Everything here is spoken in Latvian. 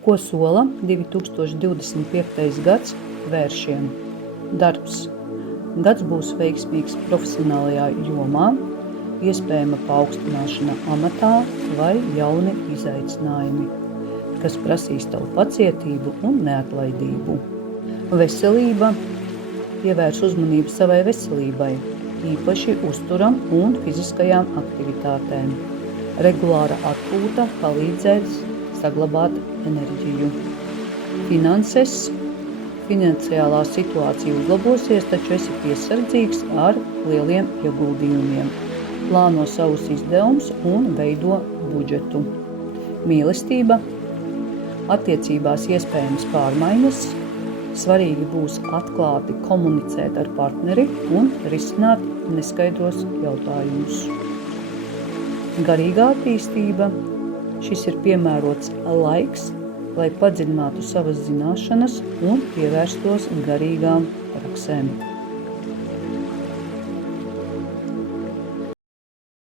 Ko sola 2025. gads vēršiem? Darbs. Gads būs veiksmīgs profesionālajā jomā, iespējama paaugstināšana amatā vai jauni izaicinājumi, kas prasīs tavu pacietību un neatlaidību. Veselība. Pievērš uzmanību savai veselībai, īpaši uzturam un fiziskajām aktivitātēm. Regulāra atpūta palīdzēs saglabāt enerģiju. Finanses. Finansiālā situācija uzlabosies, taču esi piesardzīgs ar lieliem ieguldījumiem. Plāno savus izdevumus un veido budžetu. Mīlestība. Attiecībās iespējams pārmaiņas. Svarīgi būs atklāti komunicēt ar partneri un risināt neskaidros jautājumus. Garīgā attīstība. Šis ir piemērots laiks, lai padziļinātu savas zināšanas un pievērstos garīgām praksēm.